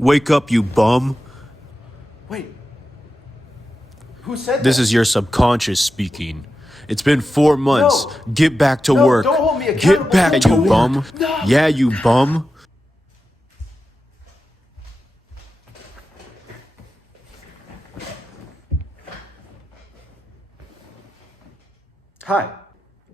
Wake up, you bum. Wait. Who said This that? is your subconscious speaking. It's been 4 months. No. Get back to No, work. don't hold me accountable. Get back, Don't you do it. bum. No. Yeah, you bum. Hi.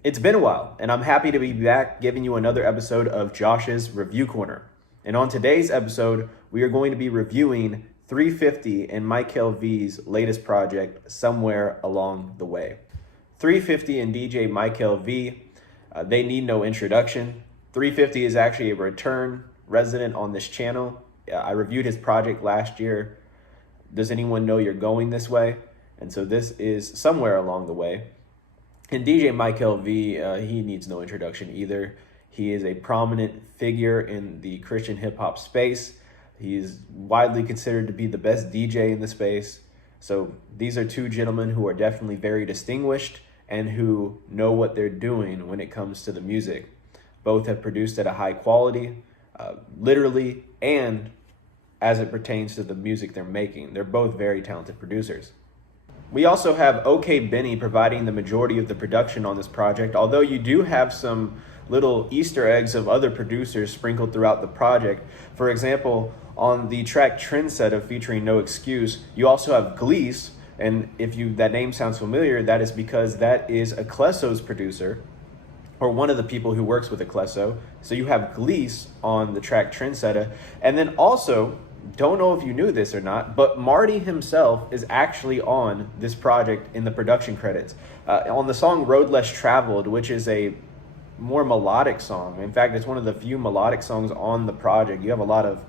It's been a while, and I'm happy to be back giving you another episode of Josh's Review Corner. And on today's episode, we are going to be reviewing 350 and Mykael V's latest project, Somewhere Along the Way. 350 and DJ Mykael V, they need no introduction. 350 is actually a return resident on this channel. I reviewed his project last year. Does anyone know you're going this way? And so this is Somewhere Along the Way. And DJ Mykael V, he needs no introduction either. He is a prominent figure in the Christian hip hop space. He is widely considered to be the best DJ in the space. So these are two gentlemen who are definitely very distinguished and who know what they're doing when it comes to the music. Both have produced at a high quality, literally, and as it pertains to the music they're making. They're both very talented producers. We also have OK Benny providing the majority of the production on this project, although you do have some little Easter eggs of other producers sprinkled throughout the project. For example, on the track Trendsetter featuring No Excuse, you also have Gleese, and if that name sounds familiar, that is because that is Ecleso's producer, or one of the people who works with Ecleso. So you have Gleese on the track Trendsetter, and then also, don't know if you knew this or not, but Marty himself is actually on this project in the production credits. On the song Road Less Traveled, which is a more melodic song. In fact, it's one of the few melodic songs on the project. You have a lot of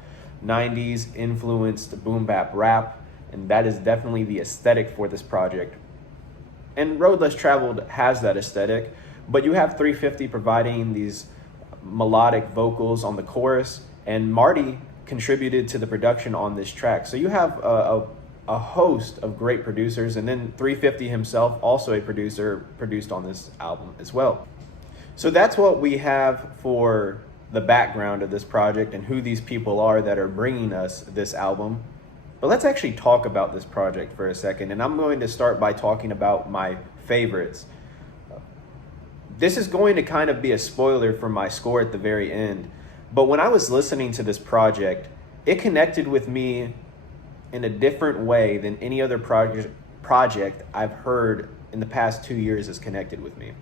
90s influenced boom bap rap, and that is definitely the aesthetic for this project. And Road Less Traveled has that aesthetic, but you have 350 providing these melodic vocals on the chorus, and Marty contributed to the production on this track. So you have a host of great producers, and then 350 himself, also a producer, produced on this album as well. So that's what we have for the background of this project and who these people are that are bringing us this album. But let's actually talk about this project for a second, and I'm going to start by talking about my favorites. This is going to kind of be a spoiler for my score at the very end. But when I was listening to this project, it connected with me in a different way than any other project I've heard in the past 2 years has connected with me.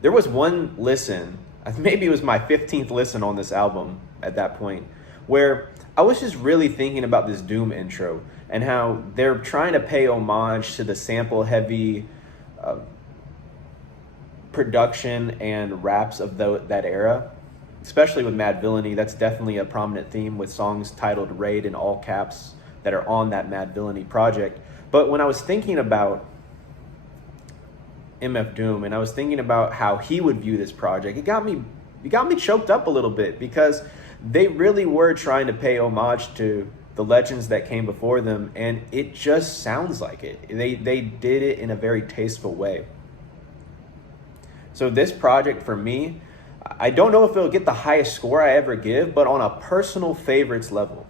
There was one listen, maybe it was my 15th listen on this album at that point, where I was just really thinking about this Doom intro and how they're trying to pay homage to the sample-heavy production and raps of that era. Especially with Mad Villainy, that's definitely a prominent theme with songs titled Raid in all caps that are on that Mad Villainy project. But when I was thinking about MF Doom and I was thinking about how he would view this project, it got me choked up a little bit, because they really were trying to pay homage to the legends that came before them, and it just sounds like it. They did it in a very tasteful way. So this project for me, I don't know if it'll get the highest score I ever give, but on a personal favorites level,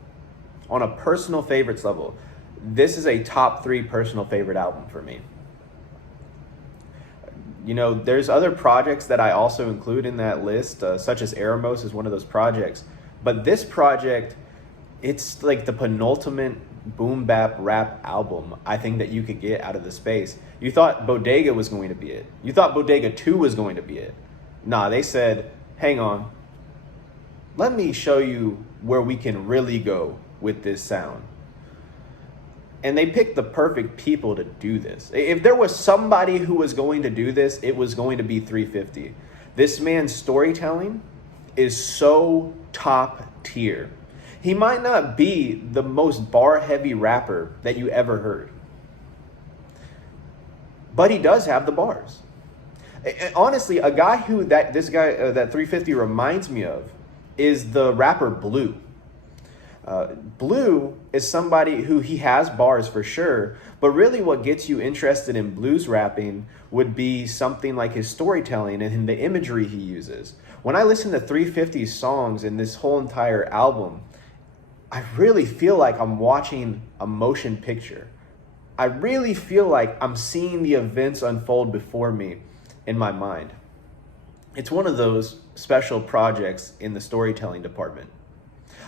this is a top 3 personal favorite album for me. You know, there's other projects that I also include in that list, such as Eremos is one of those projects. But this project, it's like the penultimate boom bap rap album I think that you could get out of the space. You thought Bodega was going to be it. You thought Bodega 2 was going to be it. Nah, they said, hang on, let me show you where we can really go with this sound. And they picked the perfect people to do this. If there was somebody who was going to do this, it was going to be 350. This man's storytelling is so top tier. He might not be the most bar-heavy rapper that you ever heard, but he does have the bars. Honestly, a guy who that 350 reminds me of is the rapper Blue. Blue is somebody who he has bars for sure, but really what gets you interested in Blue's rapping would be something like his storytelling and the imagery he uses. When I listen to 350's songs and this whole entire album, I really feel like I'm watching a motion picture. I really feel like I'm seeing the events unfold before me in my mind. It's one of those special projects in the storytelling department.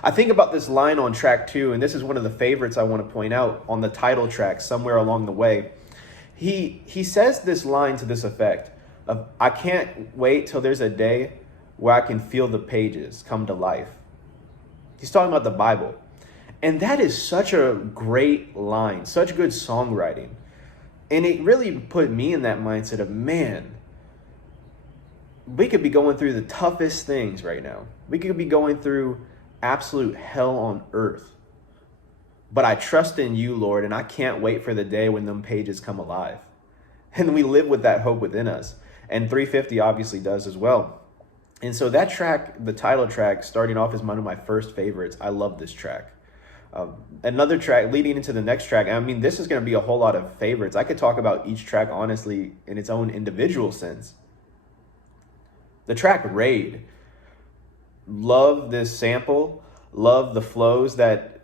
I think about this line on track 2, and this is one of the favorites I want to point out on the title track somewhere along the way. He says this line to this effect of, I can't wait till there's a day where I can feel the pages come to life. He's talking about the Bible. And that is such a great line, such good songwriting. And it really put me in that mindset of, man, we could be going through the toughest things right now. We could be going through absolute hell on earth. But I trust in you, Lord, and I can't wait for the day when them pages come alive. And we live with that hope within us. And 350 obviously does as well. And so that track, the title track, starting off is one of my first favorites. I love this track. Another track leading into the next track, I mean, this is going to be a whole lot of favorites. I could talk about each track honestly in its own individual sense. The track Raid. Love this sample. Love the flows that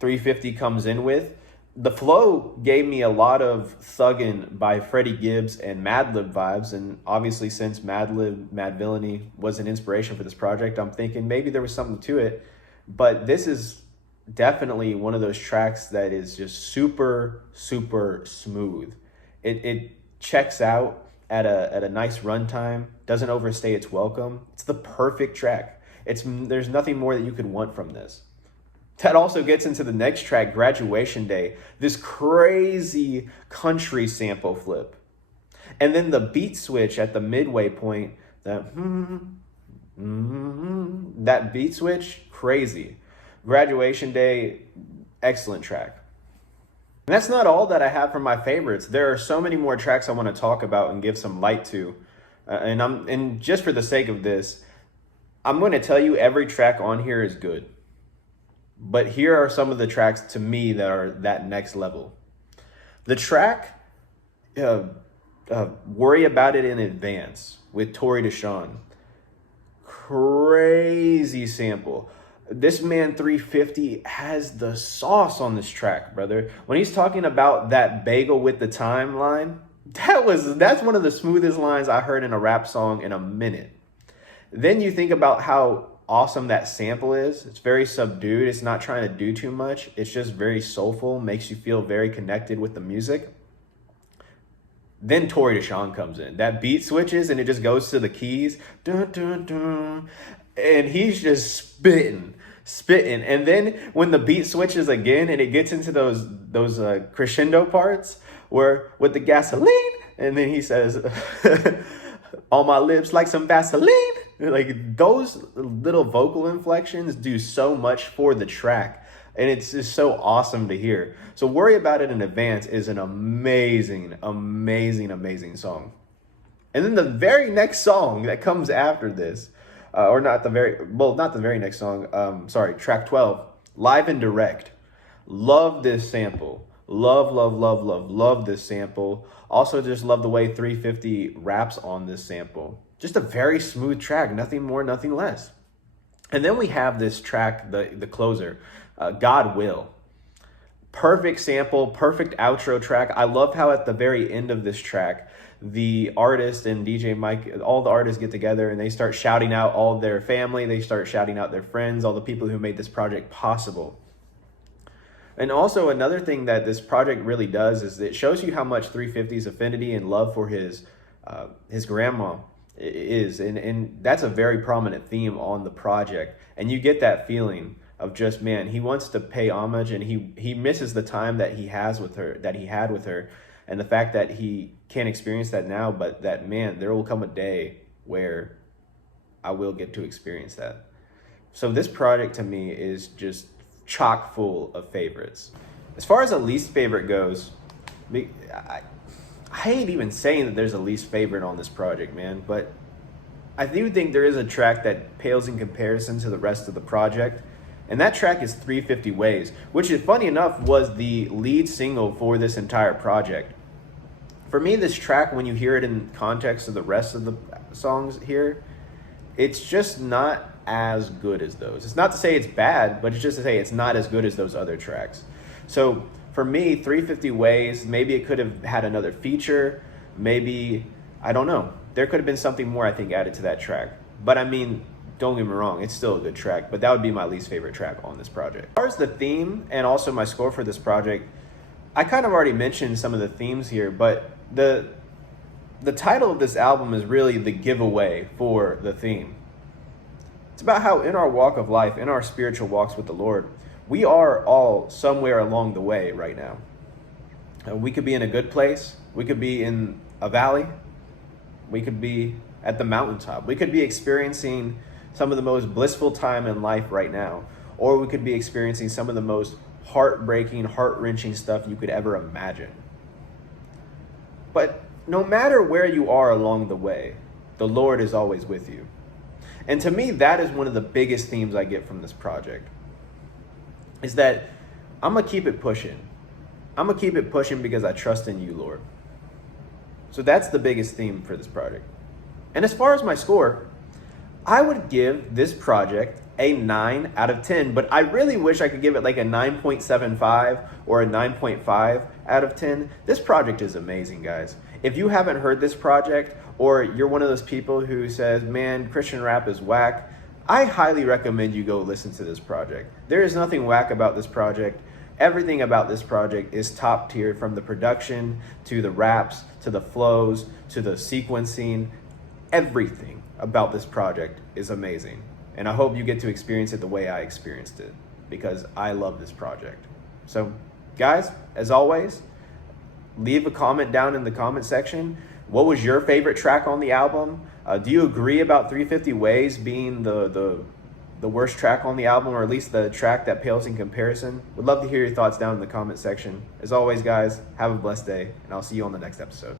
350 comes in with. The flow gave me a lot of Thuggin' by Freddie Gibbs and Madlib vibes. And obviously, since Madlib, Mad Villainy was an inspiration for this project, I'm thinking maybe there was something to it. But this is definitely one of those tracks that is just super, super smooth. It checks out at a nice runtime, doesn't overstay its welcome. It's the perfect track. There's nothing more that you could want from this. That also gets into the next track, Graduation Day, this crazy country sample flip. And then the beat switch at the midway point, that beat switch, crazy. Graduation Day, excellent track. And that's not all that I have for my favorites. There are so many more tracks I want to talk about and give some light to. And just for the sake of this, I'm going to tell you every track on here is good. But here are some of the tracks to me that are that next level. The track, Worry About It in Advance with Tori Deshawn. Crazy sample. This man 350 has the sauce on this track, brother. When he's talking about that bagel with the timeline, that's one of the smoothest lines I heard in a rap song in a minute. Then you think about how awesome that sample is. It's very subdued. It's not trying to do too much. It's just very soulful, makes you feel very connected with the music. Then Tori Deshawn comes in. That beat switches and it just goes to the keys. Dun, dun, dun. And he's just spitting. And then when the beat switches again and it gets into those crescendo parts where with the gasoline, and then he says, on my lips like some Vaseline. Like those little vocal inflections do so much for the track. And it's just so awesome to hear. So Worry About It in Advance is an amazing, amazing, amazing song. And then the very next song that comes after this, not the very next song, track 12, Live and Direct. Love this sample. Love this sample. Also just love the way 350 raps on this sample. Just a very smooth track, nothing more, nothing less. And then we have this track, the closer, God Will. Perfect sample, perfect outro track. I love how at the very end of this track, the artist and DJ Mike, all the artists get together and they start shouting out all their family. They start shouting out their friends, all the people who made this project possible. And also another thing that this project really does is it shows you how much 350's affinity and love for his grandma is. And that's a very prominent theme on the project. And you get that feeling of just, man, he wants to pay homage and he misses the time that he had with her. And the fact that he can't experience that now, but that, man, there will come a day where I will get to experience that. So this project to me is just chock full of favorites. As far as a least favorite goes, I hate even saying that there's a least favorite on this project, man, but I do think there is a track that pales in comparison to the rest of the project. And that track is 350 Ways, which is funny enough was the lead single for this entire project. For me, this track, when you hear it in context of the rest of the songs here, it's just not as good as those. It's not to say it's bad, but it's just to say it's not as good as those other tracks. So for me, 350 Ways, maybe it could have had another feature. Maybe, I don't know. There could have been something more, I think, added to that track. But I mean, don't get me wrong, it's still a good track, but that would be my least favorite track on this project. As far as the theme and also my score for this project, I kind of already mentioned some of the themes here, but the title of this album is really the giveaway for the theme. It's about how in our walk of life, in our spiritual walks with the Lord, we are all somewhere along the way right now. We could be in a good place. We could be in a valley. We could be at the mountaintop. We could be experiencing some of the most blissful time in life right now. Or we could be experiencing some of the most heartbreaking, heart-wrenching stuff you could ever imagine. But no matter where you are along the way, the Lord is always with you. And to me, that is one of the biggest themes I get from this project. Is that I'm going to keep it pushing. I'm going to keep it pushing because I trust in you, Lord. So that's the biggest theme for this project. And as far as my score, I would give this project a 9 out of 10, but I really wish I could give it like a 9.75 or a 9.5 out of 10. This project is amazing, guys. If you haven't heard this project, or you're one of those people who says, man, Christian rap is whack, I highly recommend you go listen to this project. There is nothing whack about this project. Everything about this project is top tier, from the production to the raps to the flows to the sequencing. Everything about this project is amazing. And I hope you get to experience it the way I experienced it, because I love this project. So guys, as always, leave a comment down in the comment section. What was your favorite track on the album? Do you agree about 350 Ways being the worst track on the album, or at least the track that pales in comparison? Would love to hear your thoughts down in the comment section. As always, guys, have a blessed day, and I'll see you on the next episode.